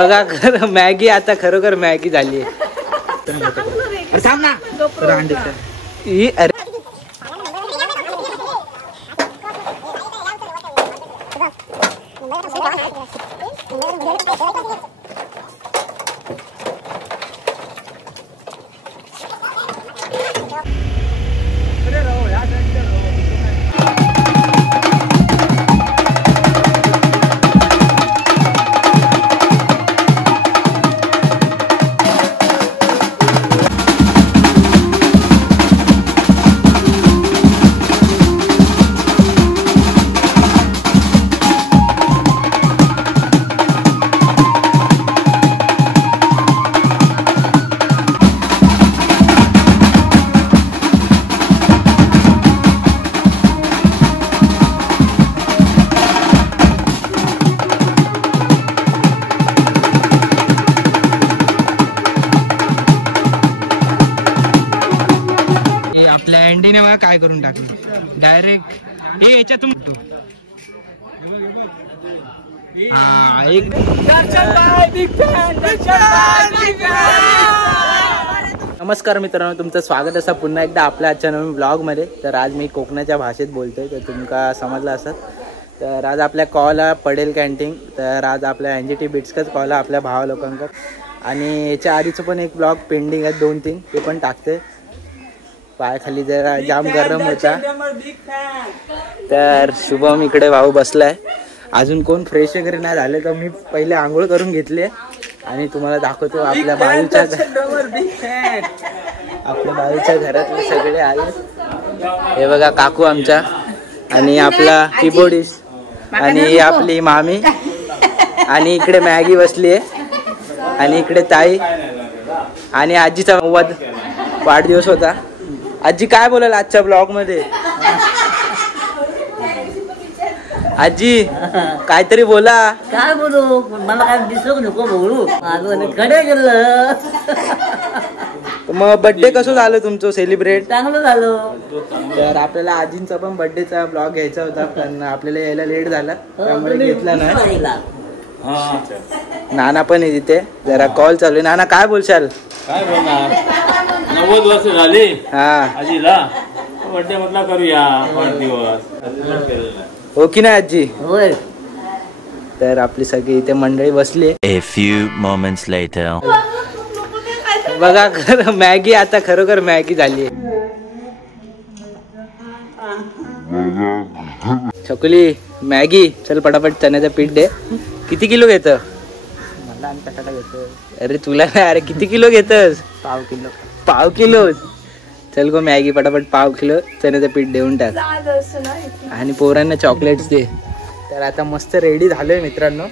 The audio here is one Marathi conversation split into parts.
बघा खरं मॅगी आता खरोखर मॅगी झाली ही अरे आपल्या अँडीने बघा काय करून टाकलं डायरेक्ट हे याच्यातून नमस्कार मित्रांनो, तुमचं स्वागत असं पुन्हा एकदा आपल्या आजच्या नवीन ब्लॉगमध्ये. तर आज मी कोकणाच्या भाषेत बोलतोय, तर तुमका समजलं असत. तर आज आपल्या कॉला पडेल कॅन्टीन. तर आज आपल्या NGT बिट्सकच कॉल आपल्या भावा लोकांकडे, आणि याच्या आधीचं पण एक ब्लॉग पेंडिंग आहे 2-3, ते पण टाकते. पाय खाली जरा जाम गरम होता. तर शुभम इकडे भाऊ बसलाय, अजून कोण फ्रेश वगैरे नाही झाले, तर मी पहिले आंघोळ करून घेतली आणि तुम्हाला दाखवतो आपल्या बाजूच्या घरातले सगळे आले. हे बघा काकू आमच्या, आणि आपला कीबोर्डिस्ट, आणि ही आपली मामी, आणि इकडे मॅगी बसली आहे, आणि इकडे ताई, आणि आजीचा वाढदिवस होता. आजी काय बोलाल आजच्या ब्लॉग मध्ये? आजी काहीतरी बोला. काय बोलू, मला काय दिसू नको बोलू. कडे गेलं. मग बर्थडे कसं झालं तुमचं सेलिब्रेट? चांगलं झालं. तर आपल्याला आजींचा पण बर्थडेचा ब्लॉग घ्यायचा होता, पण आपल्याला यायला लेट झाला, त्यामुळे घेतला नाही. नाना पण आहे तिथे, जरा कॉल चालू आहे. नाना काय बोलशाल? काय बोलणार, 90 वर्ष झाली आजीला, बर्थडे म्हटला करूया वाढदिवस, हो की नाही आजी? होय. तर आपली सगळी इथे मंडळी बसली. A few moments later. बघा खरं मॅगी आता खरोखर मॅगी झाली. छकुली मॅगी, चल पटापट चण्याचं पीठ दे. किती किलो घेत? मला आणि कशाला घेतो? अरे तुला नाही, अरे किती किलो घेतस? पाव किलो. चल गो मॅगी पटापट पाव किलो चण्याचं पीठ देऊन टाक, आणि पोरांना चॉकलेट्स दे. तर आता मस्त रेडी झालोय मित्रांनो.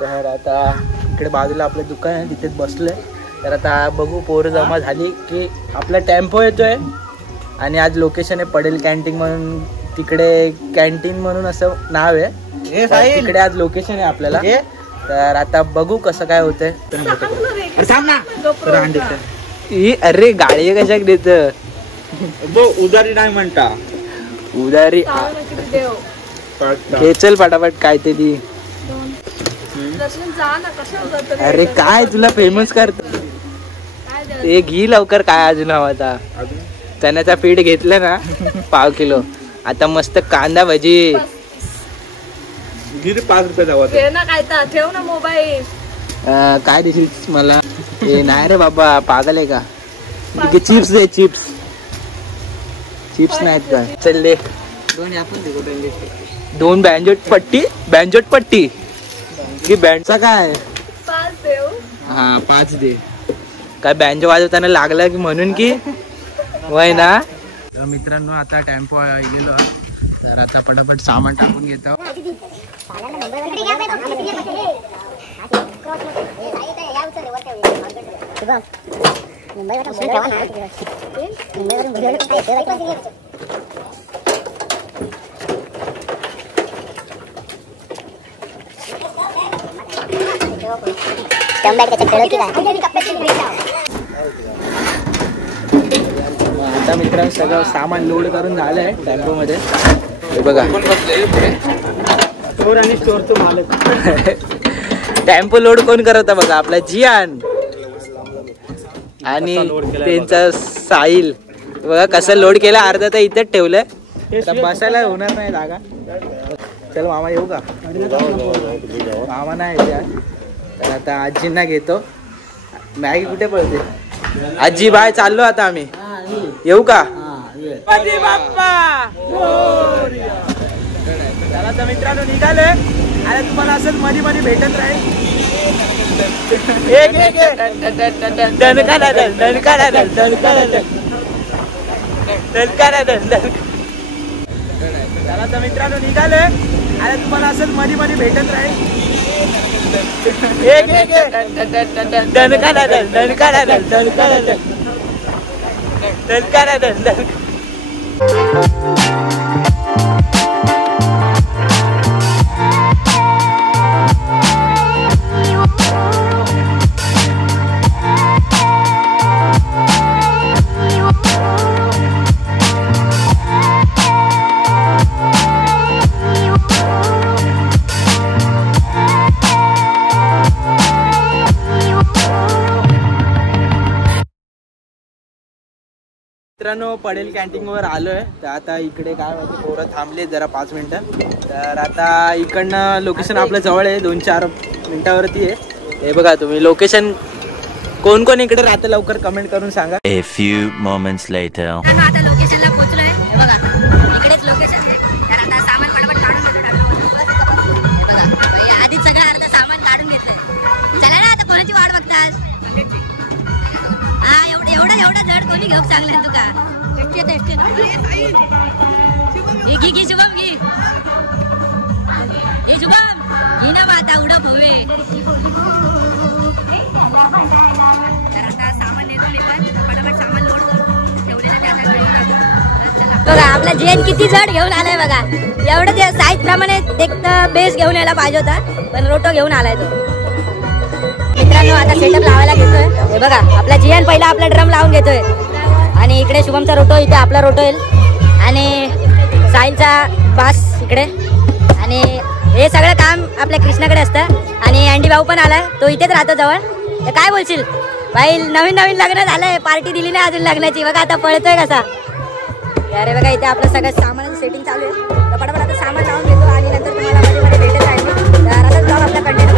तर आता इकडे बाजूला आपलं दुकान आहे, तिथेच बसलोय. तर आता बघू, पोरं जमा झाली की आपला टेम्पो येतोय, आणि आज लोकेशन आहे पडेल कॅन्टीन म्हणून. तिकडे कॅन्टीन म्हणून असं नाव आहे, तिकडे आज लोकेशन आहे आपल्याला. तर आता बघू कसं काय होतंय. अरे गाडी कशाक देत? उदारी नाही म्हणता, उदारी हे. चल पटापट काय ते दी. अरे काय तुला फेमस करत ते, घी लवकर. काय अजून हवा आता? चण्याचा पीठ घेतलं ना पाव किलो. आता मस्त कांदा भजी. 5 रुपये जावा ठेव ना मोबाईल. काय देशील मला? हे नाही रे बाबा, पागल आहे का? चिप्स दे, चिप्स. चिप्स नाहीत का? चल दे 2 बँजोट पट्टी की बँडचा काय? 5 देऊ. हा 5 दे. काय बँजो वाजवताना लागला की म्हणून की वय ना. तर मित्रांनो आता टेम्पो गेलो, तर आता पटापट सामान टाकून घेतो. आता मित्रांनो सगळं सामान लोड करून झालंय टेम्पो मध्ये. हे बघा स्टोर आणि स्टोर तो मालक टेम्पो लोड कोण करत बघा, आपला जियान आणि त्यांचा साहिल बघा कसं लोड केला. अर्धा तर इथेच ठेवलंय, बसायला होणार नाही जागा. चल मामा येऊ का? मामा नाही तर आता आजींना घेतो. मॅगी कुठे पळते? आजी बाय चाललो आता आम्ही, येऊ का? चला तर मित्रांनो निघाले. अरे तुम्हाला असंच मध्ये मध्ये भेटत राहील. चला तर मित्रांनो निघाले. अरे तुम्हाला असंच मध्ये मध्ये भेटत राहील. मित्रांनो पडेल कॅन्टीन वर आलोय. तर आता इकडे काय होतं, पोरं थांबले जरा 5 मिनिटं. तर आता इकडनं लोकेशन आपल्या जवळ आहे, 2-4 मिनिटावरती आहे. हे बघा तुम्ही लोकेशन. कोण कोण इकडे राहतं लवकर कमेंट करून सांगा. A few moments later. आता लोकेशनला पोहोचलोय. हे बघा इकडेच लोकेशन आहे. तर आता सामान पटापट काढून घेतो. बघा आधीच सगळं अर्ध सामान काढून घेतलंय. चला ना आता कोणाची वाट बघतास? हा एवढं जड कोणी घेऊ चांगलं तुका? घे शुभम घे. हे शुभम घे ना आता उडप होवे. तर आता सामान नेतो मी पण. पटापट सामान लोड करू. ठेवलेलं त्याला बघा आपला जेन किती जड घेऊन आलाय बघा. एवढं ते साईज प्रमाणे एक तर बेस घेऊन यायला पाहिजे होता, पण रोटो घेऊन आलाय तो. मित्रांनो आता सेटअप लावायला घेतोय. हे बघा आपला जियान पहिला आपला ड्रम लावून घेतोय आणि इकडे शुभमचा रोटो, इथे आपला रोटो येईल आणि साहिलचा बास इकडे. आणि हे सगळं काम आपल्या कृष्णाकडे असतं. आणि अँडी भाऊ पण आलाय, तो इथेच राहतो जवळ. तर काय बोलशील भाई? नवीन लग्न झालंय, पार्टी दिली नाही अजून लग्नाची. बघा आता पळतोय कसा. अरे बघा इथे आपलं सगळं सामान सेटिंग चालू आहे. तर पटापट आता सामान लावून घेतो आणि नंतर तुम्हाला मध्ये मध्ये भेटत राहील. तर आता जाऊ आपला कंटेंट.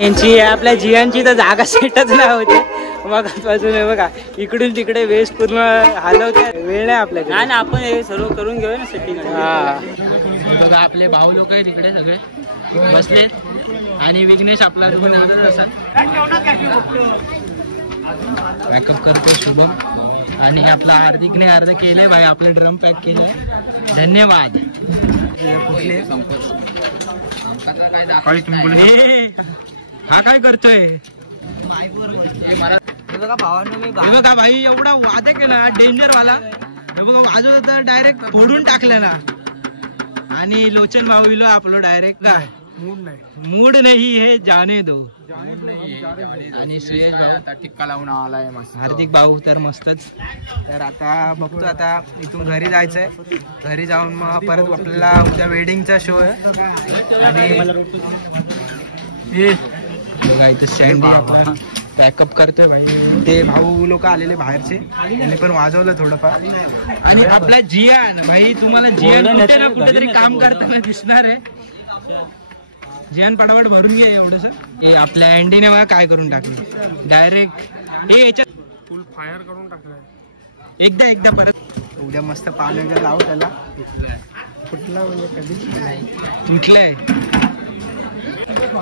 यांची आपल्या जियांची तर जागा सेटच नाही होते मग पासून बघा इकडून तिकडे वेस्ट पूर्ण हलवते वेळ नाही आपल्याकडे. नाही आपण हे सर्व करून घेऊया ना सेटिंग. हा बघा आपले भाऊ लोक आहे तिकडे सगळे बसले आणि विघ्नेश आपला मेकअप करतो शुभम आणि आपला हार्दिकने अर्ध केलंय भाई आपलं ड्रम पॅक केलंय. धन्यवाद. हा काय करतोय बघा भाई एवढा वादक आहे ना डेंजर वाला. बघा वाजव तर डायरेक्ट फोडून टाकलं ना. आणि लोचन भाऊ आपलं डायरेक्ट काय मूड नाही हे जाने दो. आणि सुयश भाऊ टिक्का लावून आलाय हार्दिक भाऊ तर मस्तच. तर आता बघतो आता इथून घरी जायचंय. घरी जाऊन मग परत आपल्याला उद्या वेडिंगचा शो आहे. आणि बघा इथं पॅकअप करतोय भाई. ते भाऊ लोक आलेले बाहेरचे त्यांनी पण वाजवलं थोडंफार. आणि आपला जियान भाई तुम्हाला जियान कुठे ना कुठेतरी काम करताना दिसणार आहे. जियान पटापट भरून घे एवढंस. हे आपल्या अँडीने बघा काय करून टाकलं डायरेक्ट. हे याच्यात फुल फायर करून टाकलं एकदा परत. उद्या मस्त पाणी वगैरे लावू त्याला. फुटला म्हणजे कधी तुटलंय.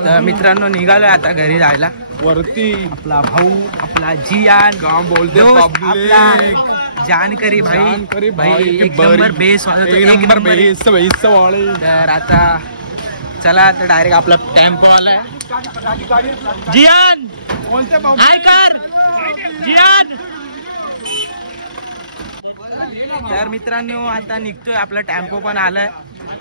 तर मित्रांनो निघालोय आता घरी जायला. वरती आपला भाऊ आपला जियान काम बोलते आपला जानकरी भाई एक नंबर बेस वाले. तर आता चला तर डायरेक्ट आपला टेम्पो आलाय. जियान हाय कर जियान. तर मित्रांनो आता निघतोय. आपला टेम्पो पण आलाय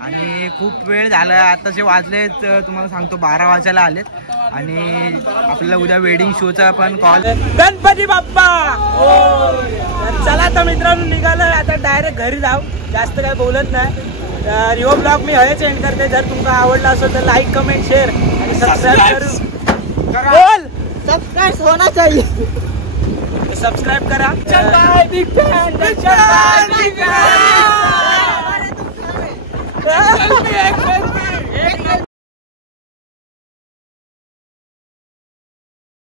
आणि खूप वेळ झाला. आताचे वाजलेत तुम्हाला सांगतो 12 वाजायला आलेत. आणि आपल्याला उद्या वेडिंग शोचा पण कॉल. गणपती बाप्पा. चला तर मित्रांनो निघालोय आता डायरेक्ट घरी जाऊ. जास्त काय बोलत नाही. तर यो ब्लॉग मी हेच एंड करते. जर तुमचा आवडला असेल तर लाईक कमेंट शेअर आणि सबस्क्राईब बोल सबस्क्राईब होना चाहिए. सबस्क्राईब करा.